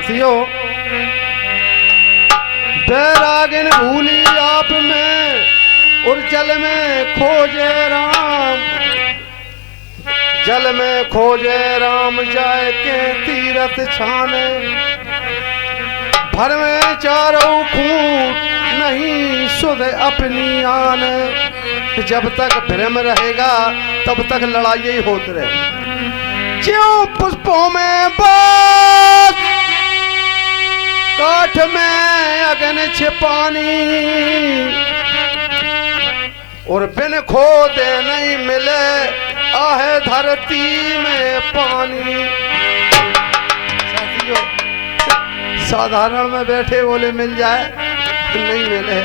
साथियों, बैरागिन भूली आप में और जल में खोजे राम, जल में खोजे राम जाए के तीरथ छाने, भर में चारों खूंट नहीं सुध अपनी आन। जब तक भ्रम रहेगा तब तक लड़ाई ही होती रहे। ज्यों पुष्पों में बात, काठ में अग्नि छिपानी, और बिन खोदे नहीं मिले आहे धरती में पानी। साथियों, साधारण में बैठे बोले मिल जाए तो नहीं मिले,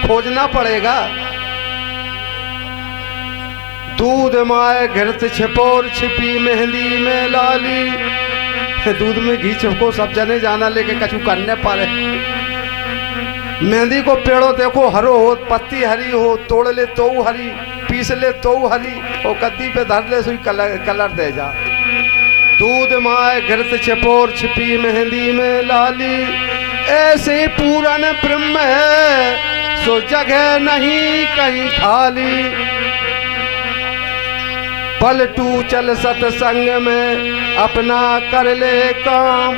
खोजना पड़ेगा। दूध माए घृत छिपोर छिपी मेहंदी में लाली। दूध में घी छिपको सब जने जाना, लेके कछु करने पारे। मेहंदी को पेड़ो देखो हरो हो, पत्ती हरी हो, तोड़ ले तो हरी, पीस ले तो हरी, और कद्दी पे धर ले सुई कलर दे जा। दूध माए घृत छिपोर छिपी मेहंदी में लाली, ऐसे पूरन ब्रह्म है सो जगह नहीं कहीं खाली। पलटू चल सत्संग में अपना कर ले काम,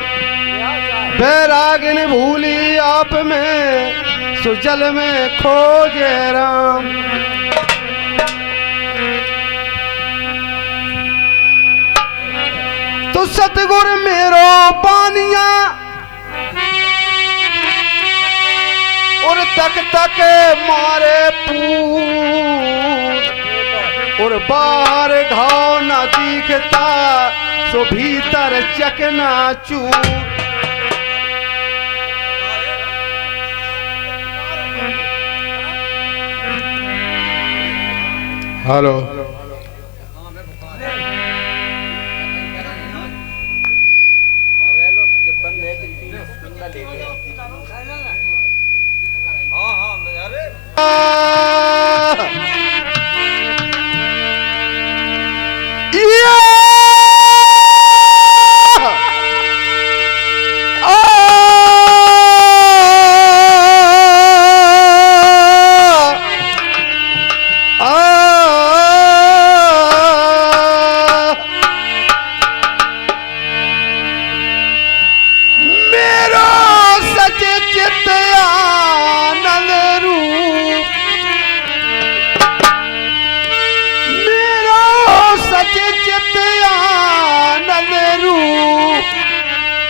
बैरागिन भूली आप में सो जल में खोजे राम। तो सतगुर मेरो बानिया और तक तक मारे पूर, और बाहर घाव न दिखता सो भीतर चकना चूर। हेलो,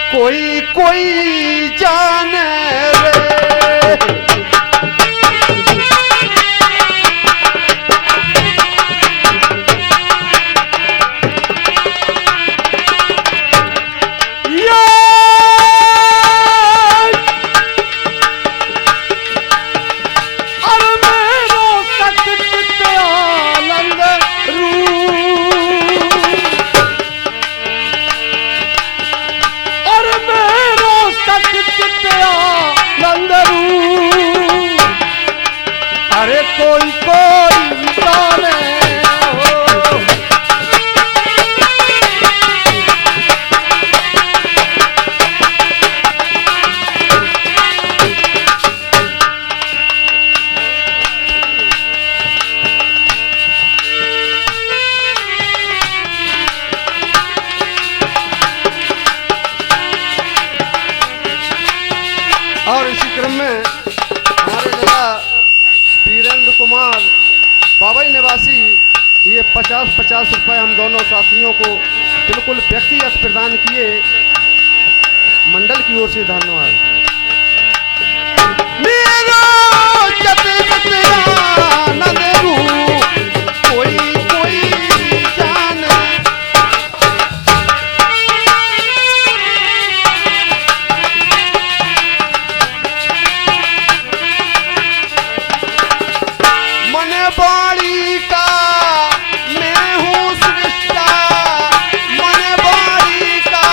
कोई कोई जाने रे। अरे कोई कोई जाने हो। और इसी क्रम में हमारे दादा वीरेंद्र कुमार बाबई निवासी ये 50-50 रुपए हम दोनों साथियों को बिल्कुल व्यक्तिगत प्रदान किए। मंडल की ओर से धन्यवाद। कोई कोई जाने, बाड़ी का मैं हूँ सृष्टा, मन बाड़ी का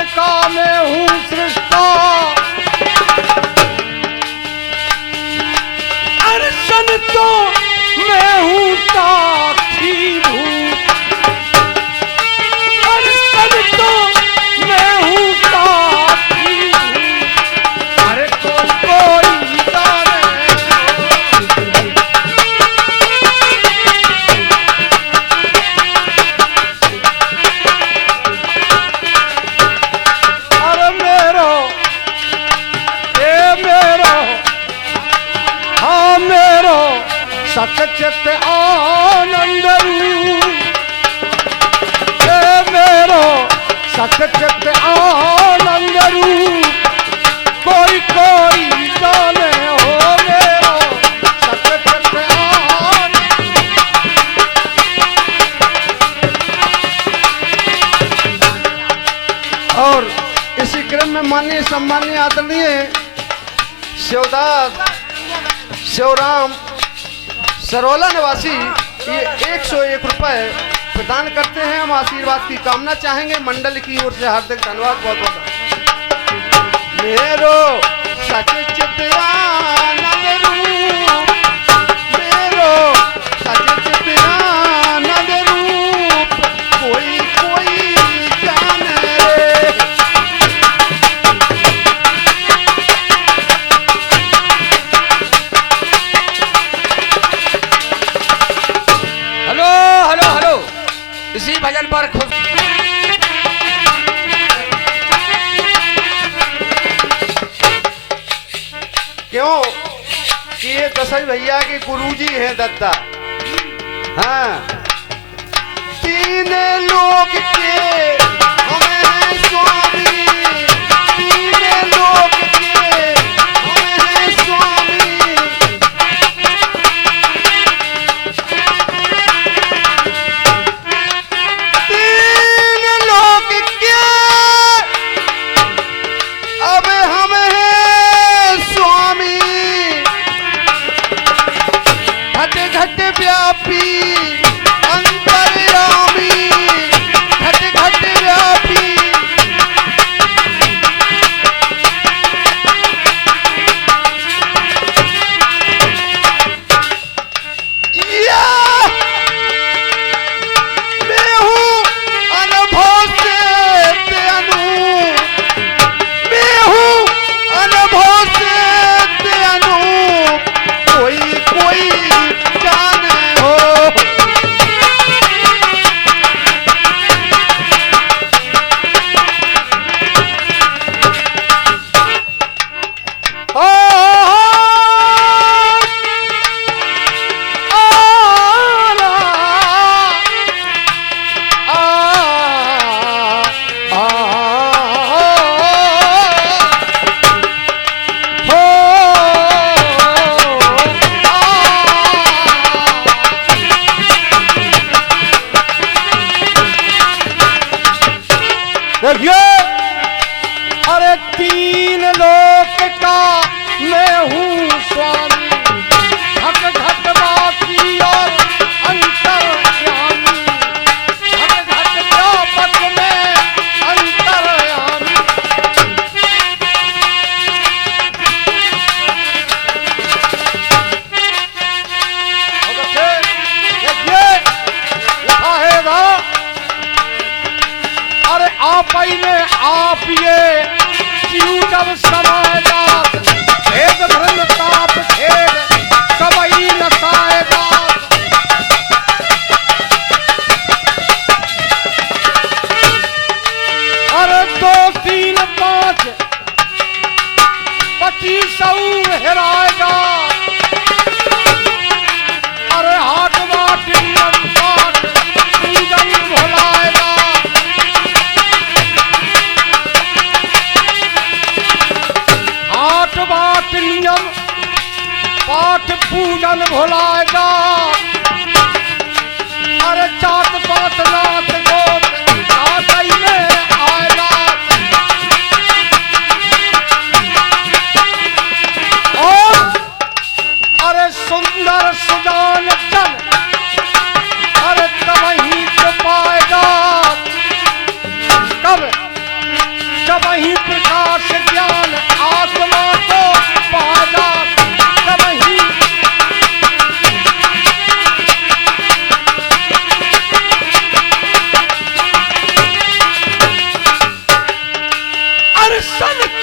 जिनका मैं हूँ सृष्टा, अर्शन तो मैं हूँ साक्षीभूत, अर्शन तो मैं हूँ साक्षीभूत। अरे कोई जाने, अरे मेरो हाँ मेरो सचचित आनंद रूप, मेरो सचचित आनंद रूप, कोई कोई जाने हो मेरो सचचित आनंद। और इसी क्रम में माननीय सम्माननीय आदरणीय शिवदास शिवराम सरोला निवासी ये 101 रुपए प्रदान करते हैं। हम आशीर्वाद की कामना चाहेंगे मंडल की ओर से। हार्दिक धन्यवाद, बहुत बहुत। मेरो सचचित आनंद रूप, मेरो सचचित आनंद रूप, कोई कोई जाने रे। हेलो हेलो हेलो, इसी भजन पर खुश। क्यों कि ये दशरथ भैया के गुरुजी हैं दत्ता। हाँ, तीन लोक के हमें हैं स्वामी, तीन लोक के हमें हैं स्वामी। तीन लोक के अब हम हैं स्वामी, घट घट व्यापी अंतर्यामी, घट घट व्यापी। या मैं हूँ अनुभव से अनूप, मैं हूँ अनुभव से अनूप, कोई कोई जाने हो। ओ, देखिए, अरे तीन लोक का मैं हूँ स्वामी, घट घट वासी और अंतर्यामी, घट घट व्यापक में अंतर्यामी। देखिए लिखा है ना, अरे आप ने आप ये क्यों जब समय जात, भेद भ्रम ताप खेद सबई नसाए जात। अरे 2 3 5 25 हेराए जात। अरे हाट बाट नियम पाठ पूजन भुलाए जात। हाट बाट नियम पाठ पूजन भुलाए जात। अरे जात पात नाथ गोत नाथई में आए जात। और अरे सुंदर सुजान जन, अरे तब ही तो पाए जात। कब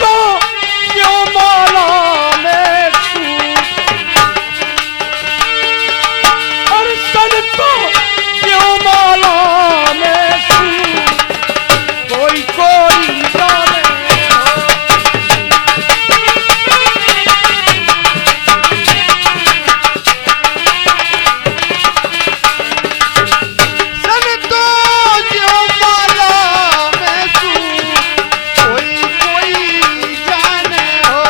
को क्यों माला में सूट, और सन को क्यों माला में सूट, कोई कोई जाने हो। सन तो जो माला में सूट, कोई कोई जाने हो।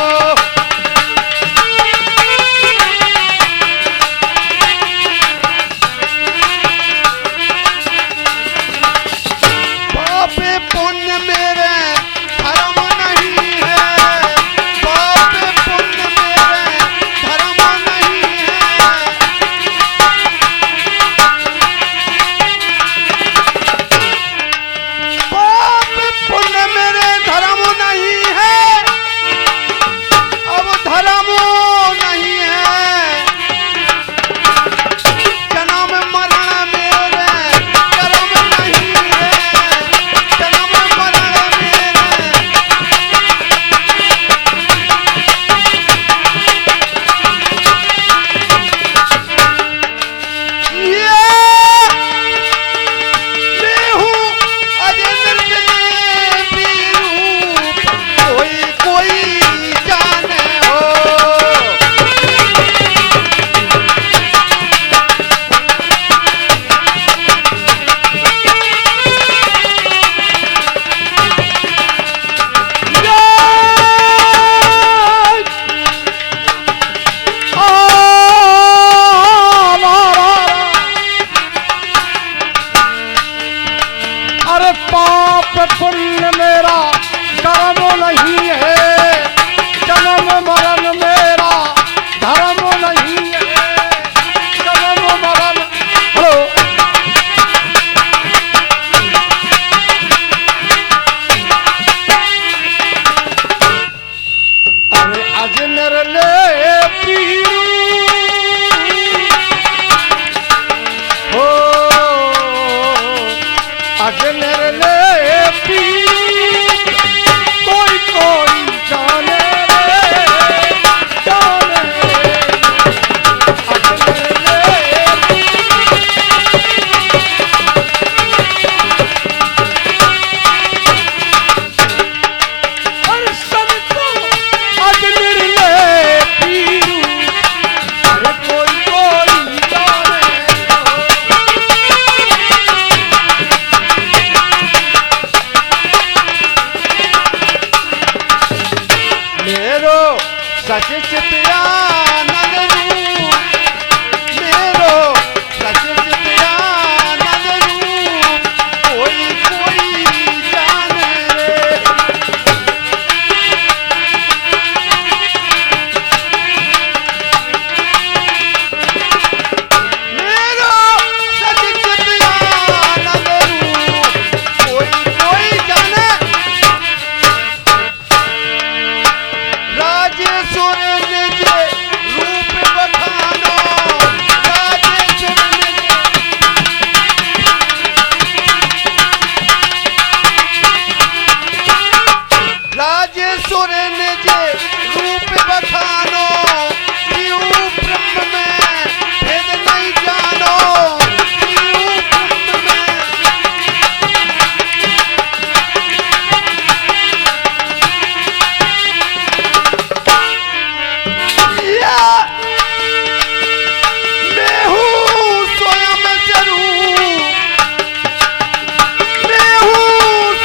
पापे पुण्य मेरे धर्म नहीं है, पापे पुण्य मेरे धर्म नहीं है। पाप पुण्य मेरे धर्म नहीं है, अब धर्म नहीं है। जन्म मरण मेरे कर्म नहीं है, जन्म मरण मेरे। ये मैं हूँ अजय निर्दय रूप, कोई कोई जाने हो। अरे पाप पुण्य मेरा कर्म नहीं है, जन्म मरण मेरा धर्म नहीं है, जन्म मरण। हेलो, अरे अजनर ले पीरू हो, अजनर ले पीरू, कोई कोई जाने रे, जाने रे। अजनर ले और सन को अजनर ले पीरू, अरे कोई कोई जाने हो। मेरो सच चित्यानंद रूप, मेरो सच चित्यानंद रूप, कोई कोई जाने रे। मेरो सच चित्यानंद रूप, कोई कोई जाने। राजेश्वर निज रूप बखानो, राजेश्वर निज। राजेश्वर निज रूप बखानो, जीव ब्रह्म में भेद नहीं जानो, जीव ब्रह्म में। मैं हूँ स्वयं स्वरूप, मैं हूँ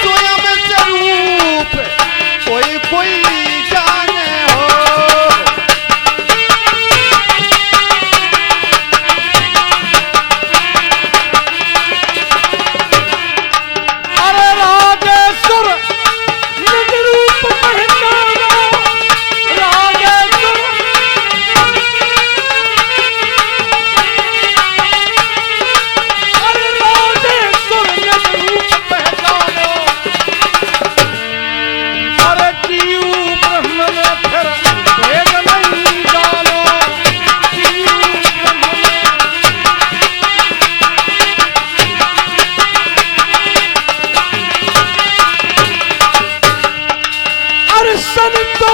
स्वयं स्वरूप, कोई कोई जाने हो। अरे राजेश्वर निज रूप पहचानो, राजेश्वर। अरे राजेश्वर निज रूप पहचानो, अरे जीव सनातन तो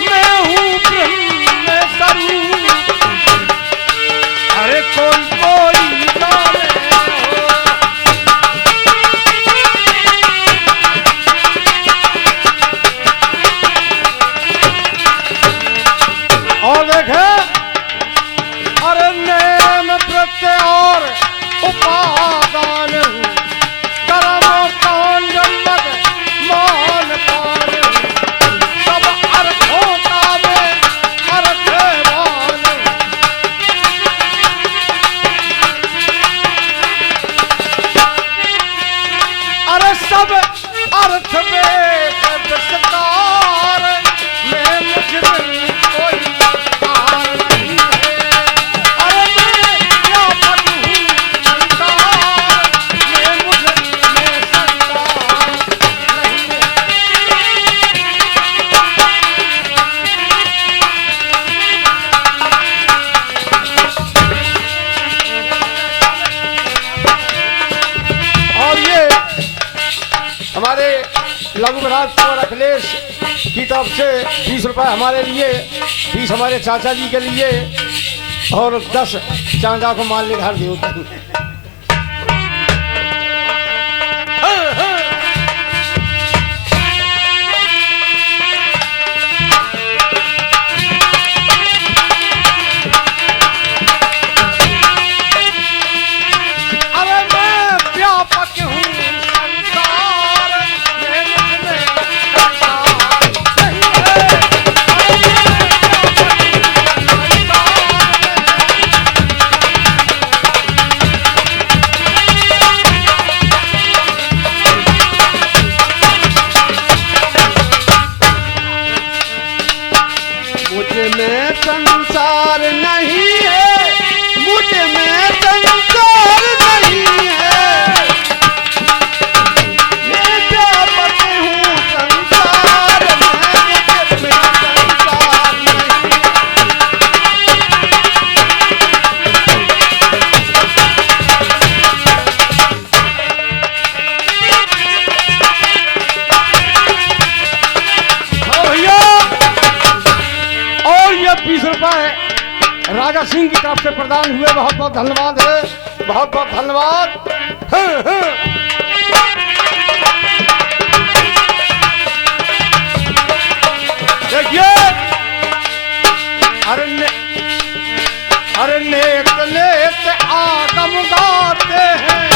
मैं हूँ ब्रह्म स्वरूप। अरे कोई कोई जाने और देखे अरे नेम प्रत्यय और उपादान हूँ, कर्म कांड मद मान पान हूँ, सब अर्थों का मैं अर्थवान हूँ। अरे सब अर्थ में विस्तार, मैं मुझ में कोई तार नहीं है। अरे मैं व्यापक हूँ संसार, मैं मुझ में संसार नहीं है। और ये हमारे लघु महाराज कुंवर अखिलेश की तरफ से 20 रुपए हमारे लिए, 20 हमारे चाचा जी के लिए और 10 चांदा को मान ले घर दियो। अरे मैं व्यापक हूँ संसार, मैं मुझ में संसार नहीं है। अरे मैं मुझ में संसार नहीं है, मुझ में संसार नहीं है, मैं व्यापक हूँ संसार, मैं मुझ में संसार नहीं है। हाँ भैया, और ये 20 रुपए राजा सिंह की तरफ से प्रदान हुए, बहुत बहुत धन्यवाद है, बहुत बहुत धन्यवाद। हाँ, हाँ। देखिए अरे नेत नेत आगम गाते हैं,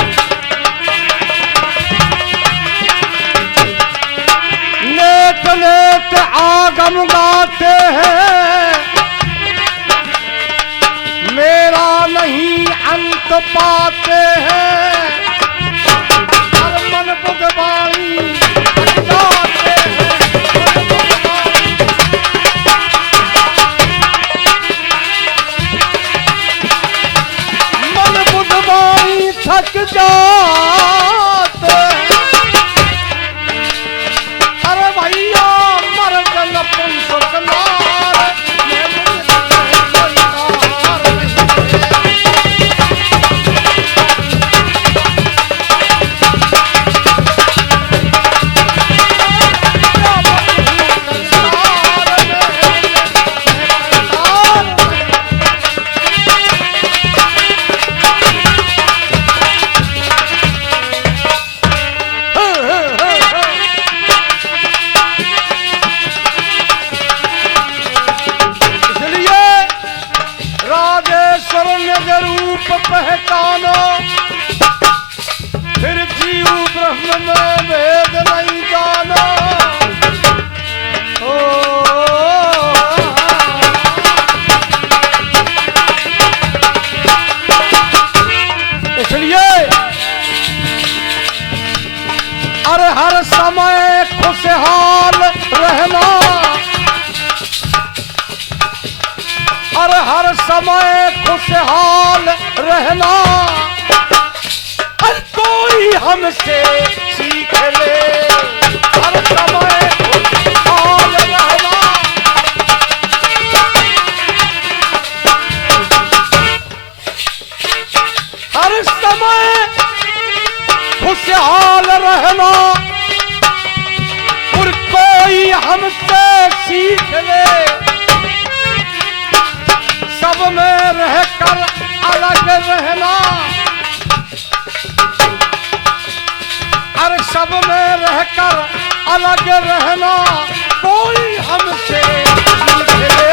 नेत नेत आगम गाते हैं, मेरा नहीं अंत पाते हैं। हर मन बुध वाणी जाते हैं, मन बुध वाणी थक जाते हैं। अरे भैया मर जल पुंसक नार, मैं मुझ में कोई तार नहीं है। पहचानो फिर जीव ब्रह्म में भेद नहीं जानो। ओ इसलिए अरे हर समय खुशहाल रहना, अरे हर समय खुशहाल रहना, हर कोई हमसे सीख ले। हर समय खुशहाल रहना, हर समय खुशहाल रहना, और कोई हमसे सीख ले, सब में रहकर अलग रहना, अरे सब में रहकर अलग रहना, कोई हमसे सीख ले,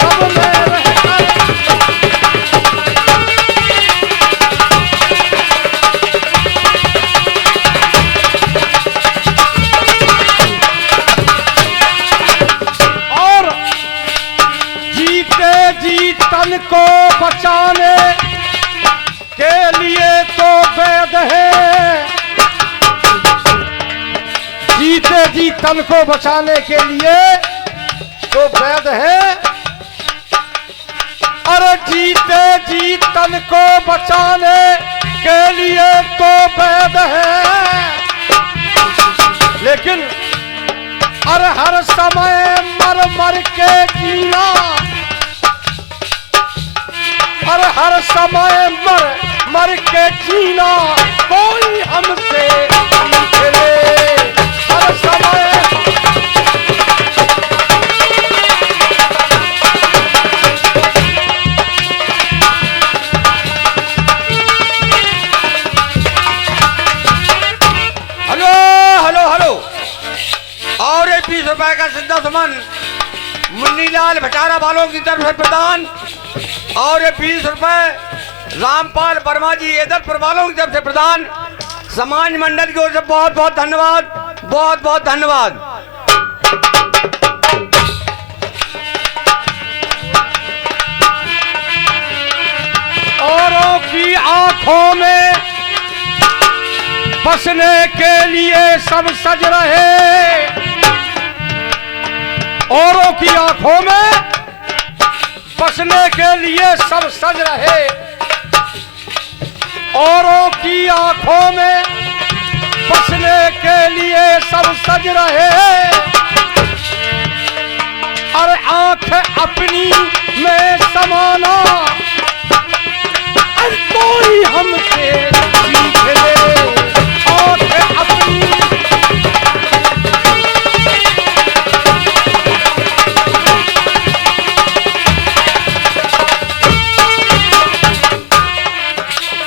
सब में रहकर। और जीते जी तन को बचाने के लिए तो वेद है, जीते जी तन को बचाने के लिए तो वेद है, अरे जीते जी तन को बचाने के लिए तो वेद है, लेकिन अरे हर समय मर मर के जीना, अरे हर समय मर मर के जीना, कोई हमसे सीख ले, हर समय। हेलो हेलो हेलो, और ये 20 रुपए का सिद्धा सुमन मुन्नीलाल भटारा वालों की तरफ से प्रदान, और ये 20 रुपए रामपाल वर्मा जी एदरपुर वालों की तरफ से प्रदान। समाज मंडल की ओर से बहुत बहुत धन्यवाद, बहुत बहुत धन्यवाद। औरों की आंखों में बसने के लिए सब सज रहे, औरों की आंखों में बसने के लिए सब सज रहे, औरों की आंखों में बसने के लिए सब सज रहे, अरे आंख अपनी में समाना, अरे कोई हमसे सीख ले, आंख अपनी।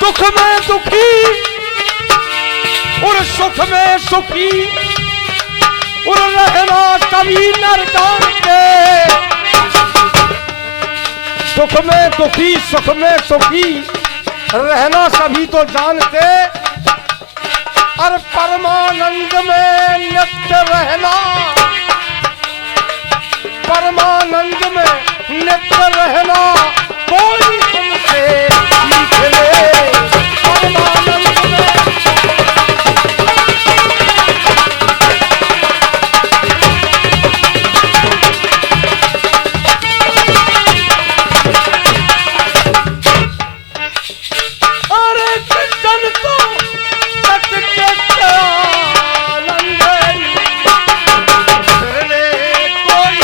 दुख में दुखी और सुख में सुखी और रहना सभी नर जानते, दुख में दुखी सुख में सुखी रहना सभी तो जानते, और परमानंद में नित्य रहना, परमानंद में नित्य रहना, कोई तुमसे सीख ले, परमानंद में। अरे कृष्ण तो सत्य आनंद कोई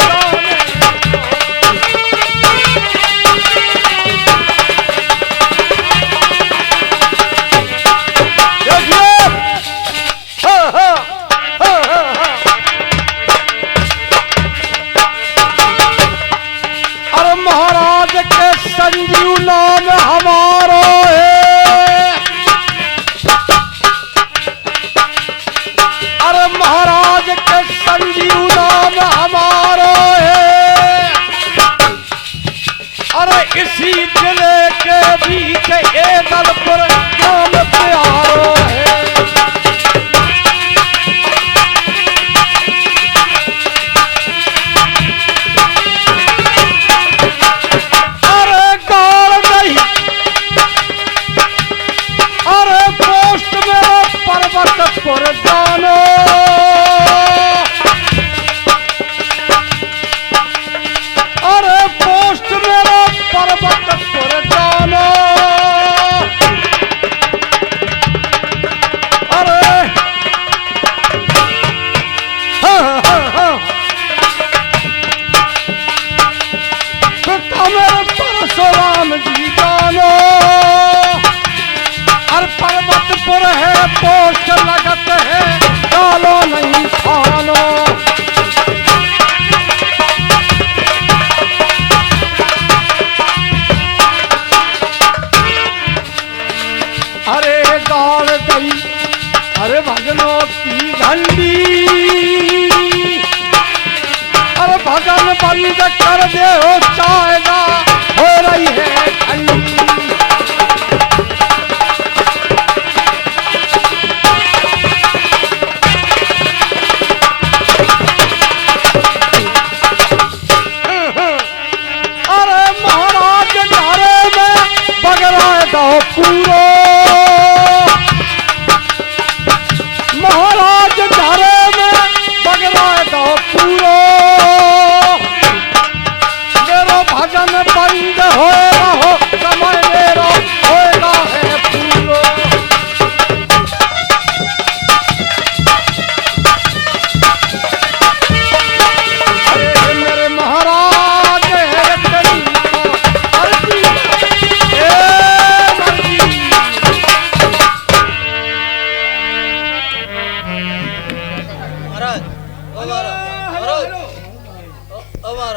जाने, बंद कर दे हो चाहेगा हो रही है ठंडी। अरे महाराज धारे में बगरा दो पूरो, महाराज धारे में बगरा दो पूरो, मेरो भजन बंद होएगा हो समय मेरो होएगा है पूरो। अरे मेरे महाराज है तेरी अर्जी, ए मर्जी। महाराज, ओ महाराज, महाराज, ओ महाराज।